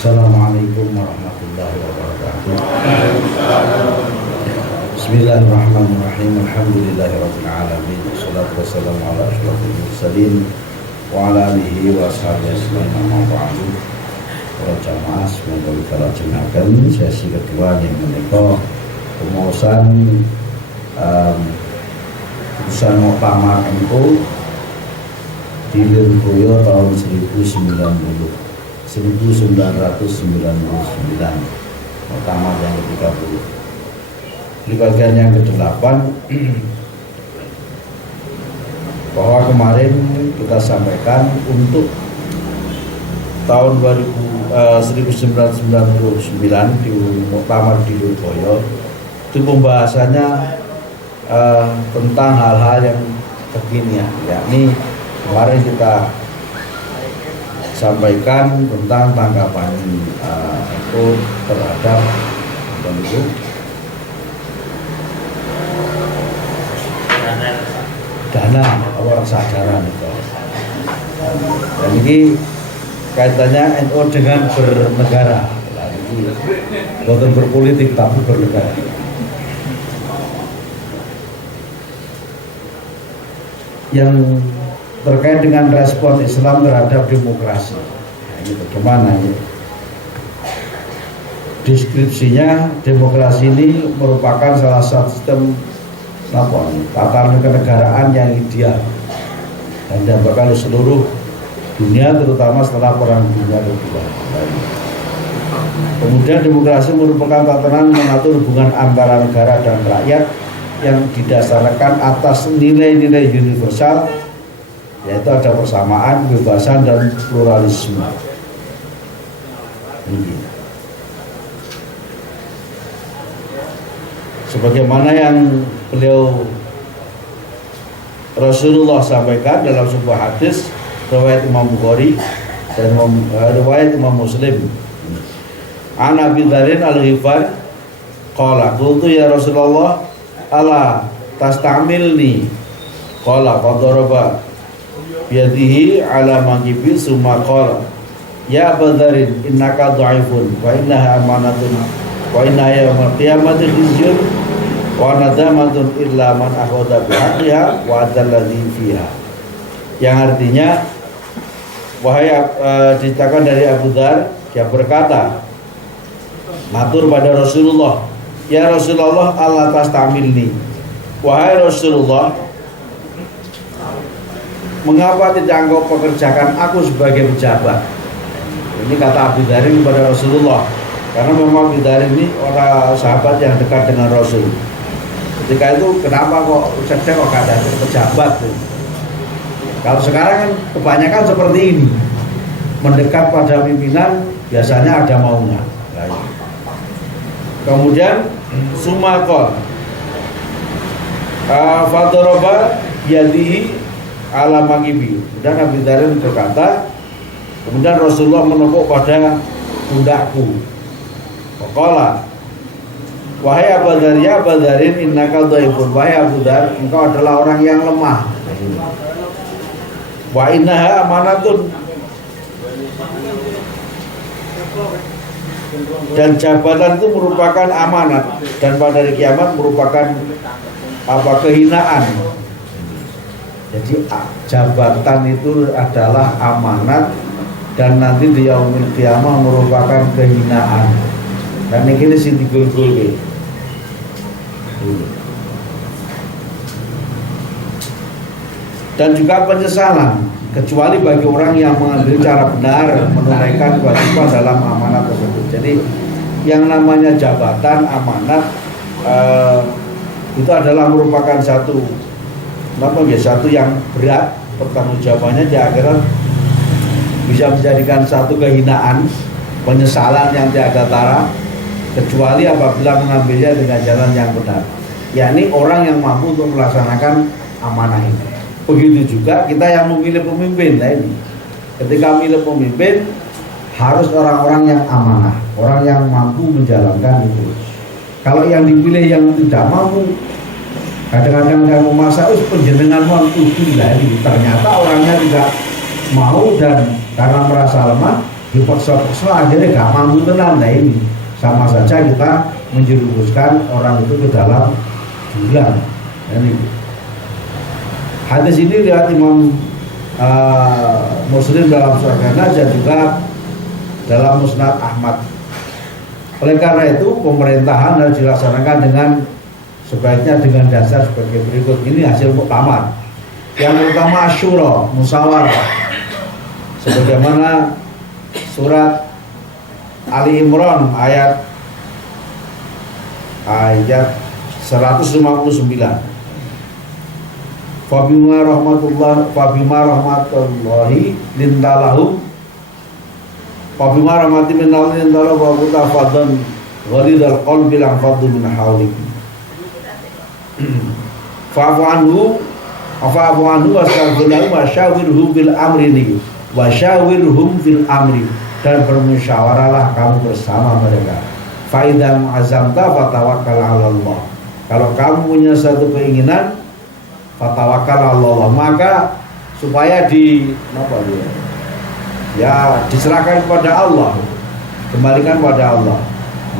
Assalamualaikum warahmatullahi wabarakatuh. Bismillahirrahmanirrahim. Alhamdulillahirabbil alamin. Wassalatu wassalamu ala asyrofil mursalin wa ala alihi wa sahbihi ajmain. Amma ba'du. Para jamaah semoga kita laksanakan sesi kedua yang menika pemausan putusan Muktamar NU di Lirboyo tahun 1999, Muktamar yang ke-30. Di bagian yang ke-8 bahwa kemarin kita sampaikan untuk tahun 1999 di Muktamar di Lirboyo itu pembahasannya tentang hal-hal yang kekinian, yakni kemarin kita sampaikan tentang tanggapan itu terhadap dana awal kesadaran itu. Dan ini kaitannya NU dengan bernegara, bukan berpolitik tapi bernegara. Yang terkait dengan respon Islam terhadap demokrasi, ini bagaimana ini? Deskripsinya, demokrasi ini merupakan salah satu sistem tatanan kenegaraan yang ideal dan didambakan oleh seluruh dunia, terutama setelah Perang Dunia Kedua. Kemudian demokrasi merupakan tatanan mengatur hubungan antara negara dan rakyat yang didasarkan atas nilai-nilai universal, yaitu ada persamaan, kebebasan, dan pluralisme. Ini. Sebagaimana yang beliau Rasulullah sampaikan dalam sebuah hadis riwayat Imam Bukhari dan riwayat Imam Muslim. An Abi Dzar al-Ghifari qala qultu ya Rasulullah ala tastamilni qala qadaraba biyadihi ala mangibi summa qala ya Badrin innaka dha'ifun wa innaha amanatun wa inna yawmal qiyamati khizyun wa nadamatun illa man akhadha bihaqqiha wa adalladhi fiha, yang artinya wahai diceritakan dari Abu Dzar, dia berkata matur pada Rasulullah, ya Rasulullah Allah tastamilni, wahai Rasulullah, mengapa tidak engkau pekerjakan aku sebagai pejabat? Ini kata Abu Dzar kepada Rasulullah, karena memang Abu Dzar ini orang sahabat yang dekat dengan Rasul. Ketika itu kenapa kok sedang kok ada pejabat? Kalau sekarang kan kebanyakan seperti ini, mendekat pada pimpinan biasanya ada maunya. Kemudian sumakol fadoroba yadihi ala mangibi, dan Nabi Darin berkata, kemudian Rasulullah menepuk pada pundakku. Qala wahai Abu Dzar, ya Abu Dzarin innaka dhaifun, wahai Abu Dzar, engkau adalah orang yang lemah. Wa innaha amanatun, dan jabatan itu merupakan amanat, dan pada hari kiamat merupakan kehinaan. Jadi jabatan itu adalah amanat, dan nanti di yaumil qiyamah merupakan kehinaan. Dan ini sing digul-gul. Dan juga penyesalan, kecuali bagi orang yang mengambil cara benar menunaikan kewajiban dalam amanat tersebut. Jadi yang namanya jabatan amanat itu adalah merupakan satu yang berat, pertanggungjawabannya di akhirat bisa menjadikan satu kehinaan, penyesalan yang tiada tara, kecuali apabila mengambilnya dengan jalan yang benar, yakni orang yang mampu untuk melaksanakan amanah ini. Begitu juga kita yang memilih pemimpin. Nah ini, ketika memilih pemimpin harus orang-orang yang amanah, orang yang mampu menjalankan itu. Kalau yang dipilih yang tidak mampu, kadang-kadang kamu masa penjenengan mampu, ternyata orangnya tidak mau, dan karena merasa lemah dipaksa-paksa akhirnya gak mampu tenang. Nah ini sama saja kita menjerumuskan orang itu ke dalam jurang. Ini hadis ini lihat Imam Muslim dalam Sahihnya dan juga dalam Musnad Ahmad. Oleh karena itu pemerintahan harus dilaksanakan dengan sebaiknya dengan dasar sebagai berikut. Ini hasil muktamar. Yang pertama Asyura, musyawarah. Sebagaimana surat Ali Imran ayat 159. Fabima rahmatullahi lintalahum Fabima rahmati minallahi lintalahum wa kutafadan ghalidal qalbi lan faddu min hawlik fa'fu anhu wastaghfirlahu wa syawirhum bil amri ini wa syawirhum fil amri, dan bermusyawarahlah kamu bersama mereka. Fa idza azamta fatawakkal 'ala Allah. Kalau kamu punya satu keinginan, fatawakkal 'ala Allah, maka supaya diserahkan kepada Allah, kembalikan pada Allah.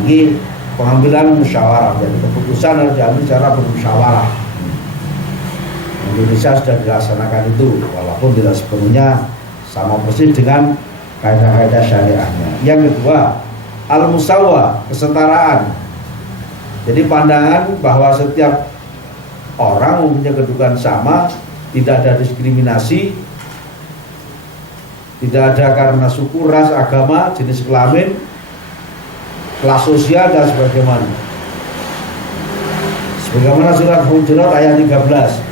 Ini pengambilan musyawarah, jadi keputusan harus diambil secara bermusyawarah. Indonesia sudah dilaksanakan itu, walaupun tidak sepenuhnya sama persis dengan kaidah-kaidah syariahnya. Yang kedua, al-musawwa, kesetaraan. Jadi pandangan bahwa setiap orang mempunyai kedudukan sama, tidak ada diskriminasi, tidak ada karena suku, ras, agama, jenis kelamin, kelas sosial dan sebagaimana. Sebagaimana surat Hujurat ayat 13.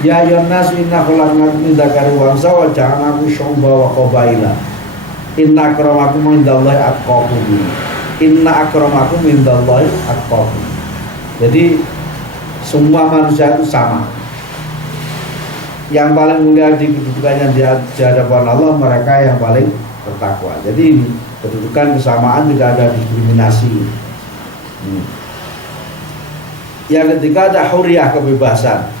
Ya ayyuhannas inna khalaqnakum min dzakarin wa unsa wa ja'alnakum syu'uban wa qabaila. Inna akramakum indallahi atqakum. Inna akramakum indallahi atqakum. Jadi semua manusia itu sama. Yang paling mulia di kedudukannya di hadapan Allah mereka yang paling bertakwa. Jadi kedudukan kesamaan, tidak ada diskriminasi. Yang ketiga ada hurriyah, kebebasan.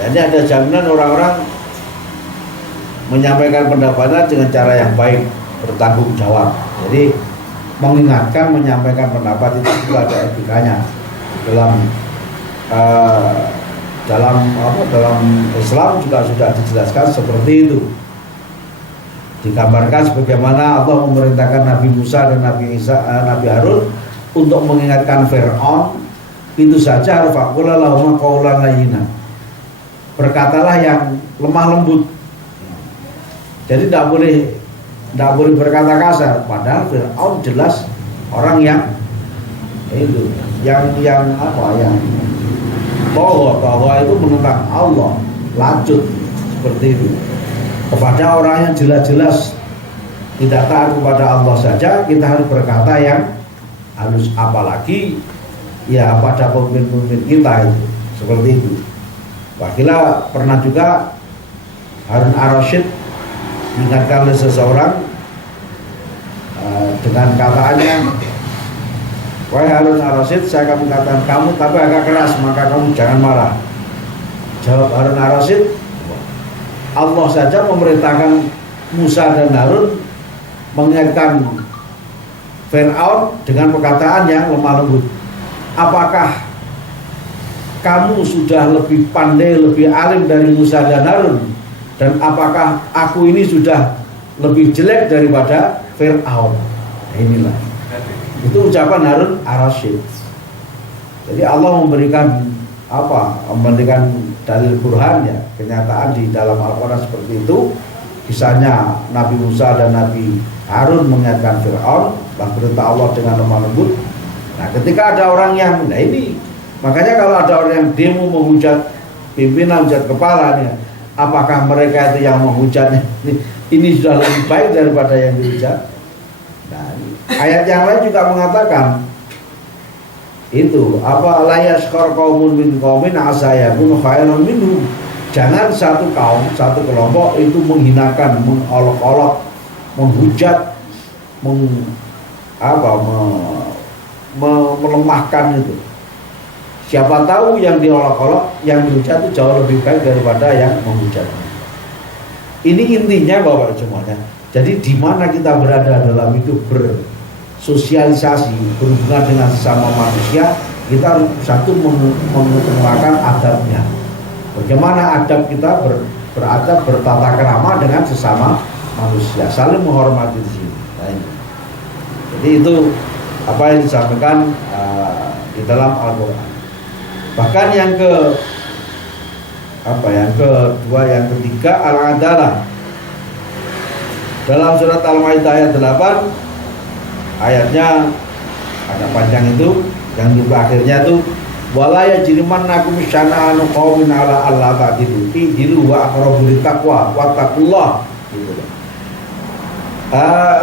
Jadi ada jaminan orang-orang menyampaikan pendapatnya dengan cara yang baik, bertanggung jawab. Jadi mengingatkan, menyampaikan pendapat itu juga ada etikanya. Dalam Islam juga sudah dijelaskan seperti itu. Digambarkan sebagaimana Allah memerintahkan Nabi Musa dan Nabi Harun untuk mengingatkan Fir'aun. Itu saja, faqula lahum qawlan layyinan. Berkatalah yang lemah lembut. Jadi tidak boleh berkata kasar. Padahal Fir'aun jelas orang yang bahwa itu menentang Allah, lanjut seperti itu. Kepada orang yang jelas-jelas tidak taat kepada Allah saja kita harus berkata yang halus, apalagi ya pada pemimpin-pemimpin kita itu seperti itu. Wakilah pernah juga Harun ar-Rasyid diingatkan oleh seseorang dengan kataannya, wahai Harun ar-Rasyid, saya akan mengatakan kamu tapi agak keras, maka kamu jangan marah. Jawab Harun ar-Rasyid, Allah saja memerintahkan Musa dan Harun mengingatkan Fir'aun dengan perkataan yang lemah lembut. Apakah kamu sudah lebih pandai, lebih alim dari Musa dan Harun? Dan apakah aku ini sudah lebih jelek daripada Fir'aun? Nah, inilah. Itu ucapan Harun ar-Rasyid. Jadi Allah memberikan dalil burhan ya, kenyataan di dalam Al-Quran seperti itu. Kisahnya Nabi Musa dan Nabi Harun mengingatkan Fir'aun, perintah Allah dengan lemah lembut. Nah, ketika ada orang yang, makanya kalau ada orang yang demo menghujat pimpinan, menghujat kepalanya, apakah mereka itu yang menghujatnya ini sudah lebih baik daripada yang dihujat? Nah, ayat yang lain juga mengatakan itu la yaskhar qaumun min qaumin asa yakunu khairan minhum. Jangan satu kaum, satu kelompok itu menghinakan, mengolok-olok, menghujat, melemahkan itu. Siapa tahu yang diolok-olok, yang dihujat itu jauh lebih baik daripada yang menghujatnya. Ini intinya Bapak semuanya. Jadi di mana kita berada dalam hidup bersosialisasi, berhubungan dengan sesama manusia, kita harus satu mengutamakan adabnya. Bagaimana adab kita beradab, bertata krama dengan sesama manusia, saling menghormati di sini. Nah, ini. Jadi itu apa yang disampaikan di dalam Al-Quran. Bahkan yang kedua, yang ketiga al-adalah. Dalam surat Al-Maidah ayat 8, ayatnya agak panjang itu, yang juga akhirnya itu wala yajrimannakum syana'anu qaumin ala alla ta'dilu i'dilu wa aqrabu littaqwa wattaqullah gitu.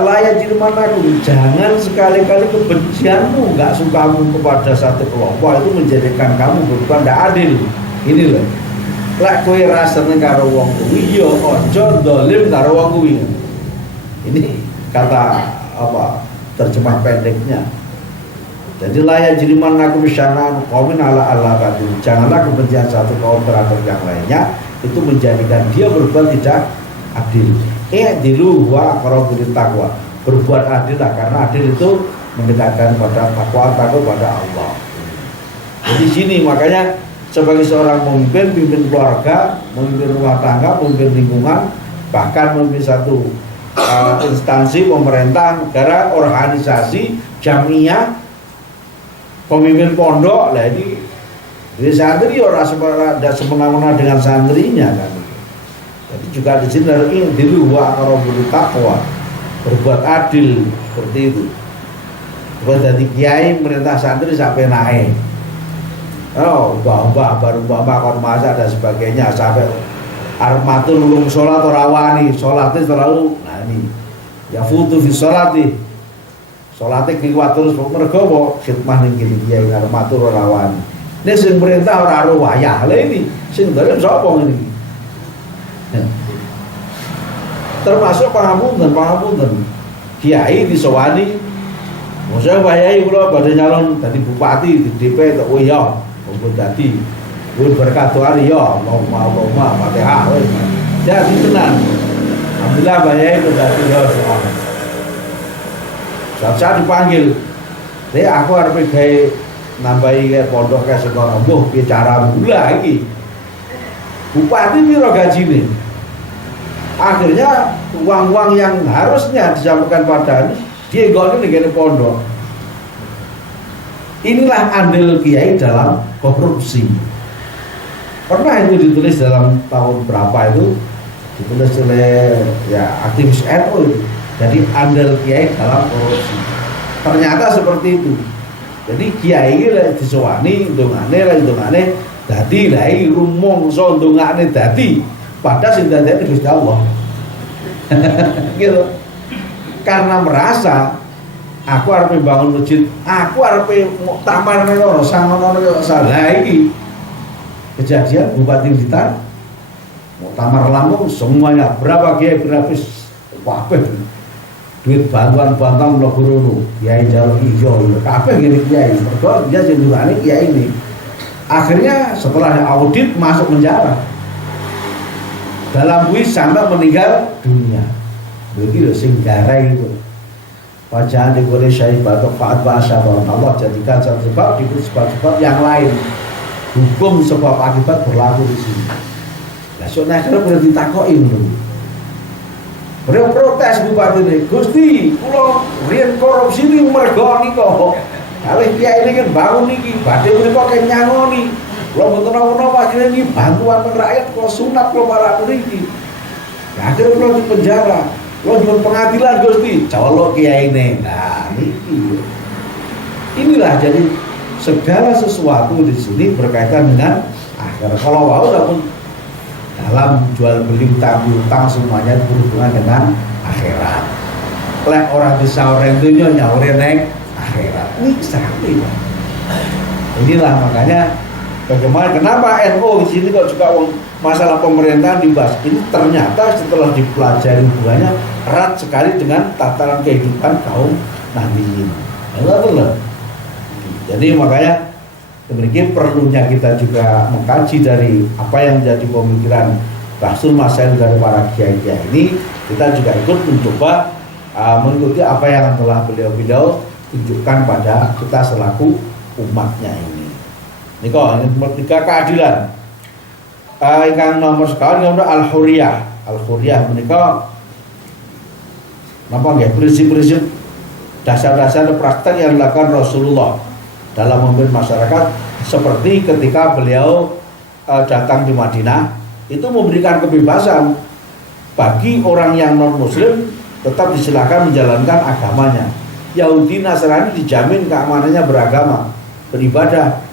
La yajrimannakum, jangan sekali-kali kebencianmu, enggak sukamu kepada satu kelompok itu menjadikan kamu berbuat tidak adil. Ini loh. Lek kowe rasane karo wong kuwi ya aja dolim karo wong kuwi. Ini kata terjemah pendeknya. Jadi layak jiriman aku bisyanan qaumin ala Allah tadi. Janganlah kebencian satu kaum terhadap yang lainnya itu menjadikan dia berbuat tidak adil. Dilu wa aqrabu littaqwa. Berbuat adil lah, karena adil itu mendekatkan pada takwa, takut pada Allah. Jadi sini makanya sebagai seorang pemimpin, pimpin keluarga, memimpin rumah tangga, memimpin lingkungan, bahkan memimpin satu instansi pemerintah, negara, organisasi, jamiah, pemimpin pondok, lah ini santri orang semena-mena dengan santrinya kan. Jadi juga di sini harus dilu wa aqrabu littaqwa, berbuat adil seperti itu. Bukan dari kiai merintah santri sampai naik. Oh, mbah-mbah baru kon masak dan sebagainya sampai arep matur nulung salat ora wani, salate terlalu ini ya futu fi sholati, salate kliwat terus mergo apa khidmah ning kene kiai arep matur ora wani. Nek sing perintah ora ro wayah. Lha ini sing dalem sapa ngene iki? Termasuk pangapunten kiai disowani. Mosok wayahe kula badhe nyalon dadi bupati di DP tok oh ya, monggo dadi. Wis berkat doa ya, Allahumma Fatihah wis. Jadi tenan. Alhamdulillah bayai itu dari ya soal. Saat dipanggil, aku harus pergi nambahi ke pondok ke sekolah. Bicara mula lagi. Bupati piro gajine. Akhirnya uang-uang yang harusnya disampaikan pada dia gak ini pondok. Inilah andil kiai dalam korupsi. Pernah itu ditulis dalam tahun berapa itu, ditulis oleh aktivis NU itu. Jadi andil kiai dalam korupsi. Ternyata seperti itu. Jadi kiai lah disowani dongane dadi lai rumangsa dongane dadi padahal sing dadekne Gusti Allah. Gitu. Karena merasa aku arep membangun masjid, aku arep muktamar ngono sangono salah iki. Kejadian Bupati Blitar muktamar Lampung semuanya berapa kiai grafis kabeh duit bantuan mlebu kiai jalur ijo kabeh ngene kiai mergo dia jenengane kiai ini. Akhirnya setelah audit masuk penjara dalam kuis sampai meninggal dunia. Begitu sing garai itu wajah di Korea Syahid Batok Fa'ad Bahasa bahwa Allah jadikan satu sebab ikut sebab-sebab yang lain. Hukum sebab akibat berlaku di sini. Nah, soalnya kalau boleh ditakoki dulu. Beliau protes Bupati ini, Gusti, kula riyen korupsi ini mergo nika. Kalih kiai ini kan bangun niki, badhe menika kenyangoni. Kula mboten napa-napa iki bantuan rakyat kula sunat kula para niki. Nah, akhirnya kula di penjara. Kula nyuwun pengadilan Gusti, colok kiai ini. Nah, niki. Inilah jadi segala sesuatu di sini berkaitan dengan akhirat. Kalau wau pun dalam jual beli utang semuanya berhubungan dengan akhirat. Lek orang bisa orang itu nyaure naik akhirat. Ini sakti. Inilah makanya bagaimana kenapa NU di sini kok juga masalah pemerintahan dibahas. Ini ternyata setelah dipelajari hubungannya erat sekali dengan tataran kehidupan kaum Nahdliyin. Betul loh. Jadi makanya demikian perlunya kita juga mengkaji dari apa yang menjadi pemikiran bahsul masail dari para kiai-kiai ini, kita juga ikut mencoba mengikuti apa yang telah beliau-beliau tunjukkan pada kita selaku umatnya ini. Ini kok ini nomor 3 keadilan. Yang nomor sekali nomor al-huriyah. Al-huriyah menika napa nggih prinsip-prinsip dasar-dasar praktek yang dilakukan Rasulullah dalam memimpin masyarakat, seperti ketika beliau datang di Madinah itu memberikan kebebasan bagi orang yang non muslim tetap disilakan menjalankan agamanya. Yahudi Nasrani dijamin keamanannya beragama, beribadah.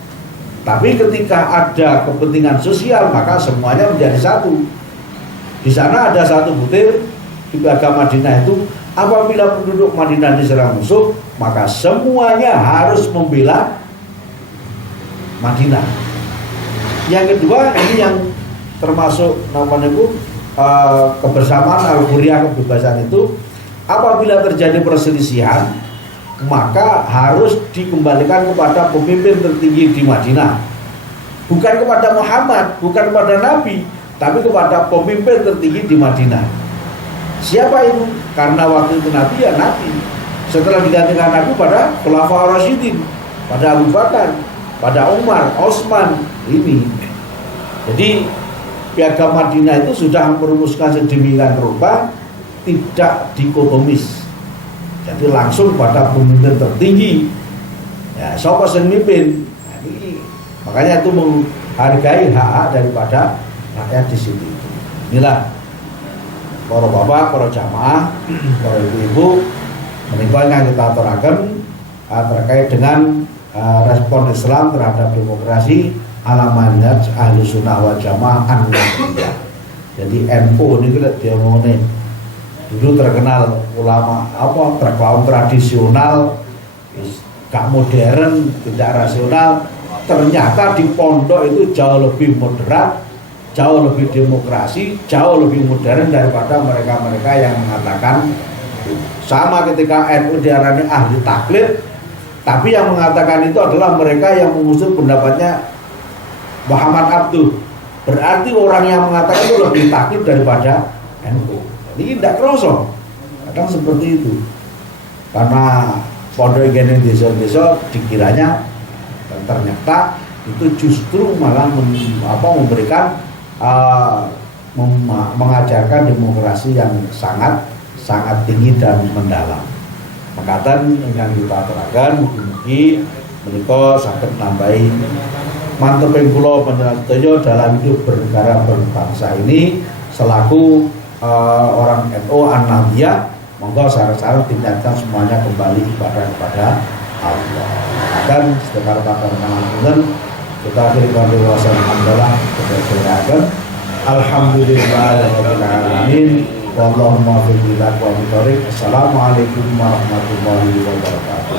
Tapi ketika ada kepentingan sosial maka semuanya menjadi satu. Di sana ada satu butir di agama Madinah itu, apabila penduduk Madinah diserang musuh, maka semuanya harus membela Madinah. Yang kedua, ini yang termasuk namanya itu kebersamaan al-huriyah, kebebasan itu, apabila terjadi perselisihan maka harus dikembalikan kepada pemimpin tertinggi di Madinah, bukan kepada Muhammad, bukan kepada Nabi, tapi kepada pemimpin tertinggi di Madinah. Siapa itu? Karena waktu itu Nabi ya Nabi. Setelah digantikan Nabi pada Khulafaur Rasyidin, pada Abu Bakar, pada Umar, Osman ini. Jadi Piagam Madinah itu sudah merumuskan sedemikian rupa, tidak dikotomis. Jadi langsung pada pemimpin tertinggi. Ya, siapa yang mimpin? Nah, ini makanya itu menghargai hak daripada rakyat di situ. Inilah para bapak, para jamaah, para ibu-ibu, menikah yang kita aturaken terkait dengan respon Islam terhadap demokrasi ala manhaj ahli sunnah wal jamaah an-nabiyah. Jadi NU ini kita dia ngomongin dulu terkenal ulama kaum tradisional, gak modern, tidak rasional. Ternyata di pondok itu jauh lebih moderat, jauh lebih demokrasi, jauh lebih modern daripada mereka-mereka yang mengatakan sama. Ketika NU diarani ahli taklid, tapi yang mengatakan itu adalah mereka yang mengusung pendapatnya Muhammad Abduh. Berarti orang yang mengatakan itu lebih taklid daripada NU. Ini tidak kerosok, kadang seperti itu. Karena pondok ini desa-desa dikiranya, dan ternyata itu justru malah memberikan mengajarkan demokrasi yang sangat tinggi dan mendalam. Makatan yang kita aturaken mugi-mugi menika saged nambahi manteping kula panjenengan dalam hidup bernegara berbangsa ini selaku orang NU an-nabiyah. Monggo sareng-sareng dinyatakan semuanya kembali ibadah kepada Allah. Dan sedekah katakan kita akhiri kami wasan alhamdulillah kita alhamdulillahirabbil alamin. Wallahumma billahi wa bihi. Assalamualaikum warahmatullahi wabarakatuh.